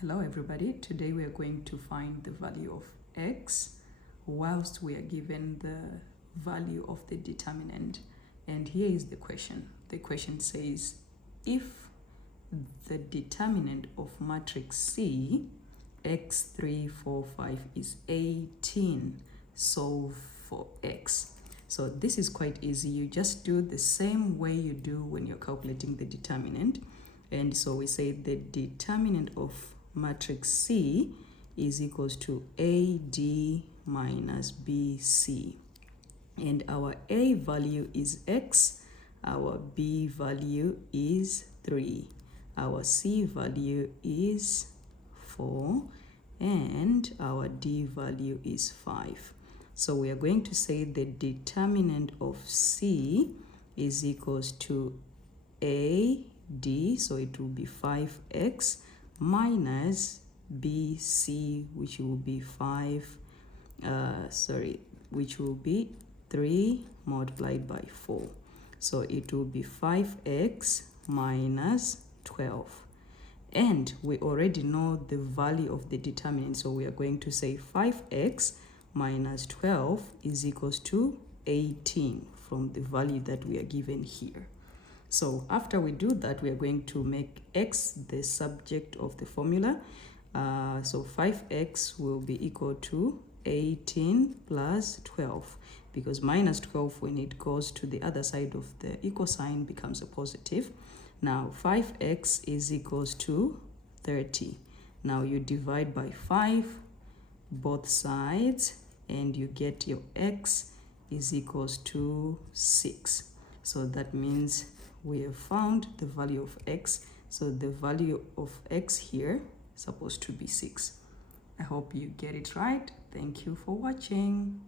Hello everybody, today we are going to find the value of x whilst we are given the value of the determinant. And here is the question. The question says, if the determinant of matrix C, x, 3, 4, 5 is 18, solve for x. So this is quite easy. You just do the same way you do when you're calculating the determinant. And so we say the determinant of matrix C is equals to AD minus BC. And our A value is x, our B value is 3, our C value is 4, and our D value is 5. So we are going to say the determinant of C is equals to AD, so it will be 5x, minus BC, which will be which will be 3 multiplied by 4. So it will be 5x minus 12. And we already know the value of the determinant, so we are going to say 5x minus 12 is equals to 18 from the value that we are given here. So after we do that, we are going to make x the subject of the formula. So 5x will be equal to 18 plus 12, because minus 12, when it goes to the other side of the equal sign, becomes a positive. Now 5x is equals to 30. Now you divide by 5 both sides and you get your x is equals to 6. So that means we have found the value of x. So the value of x here is supposed to be 6. I hope you get it right. Thank you for watching.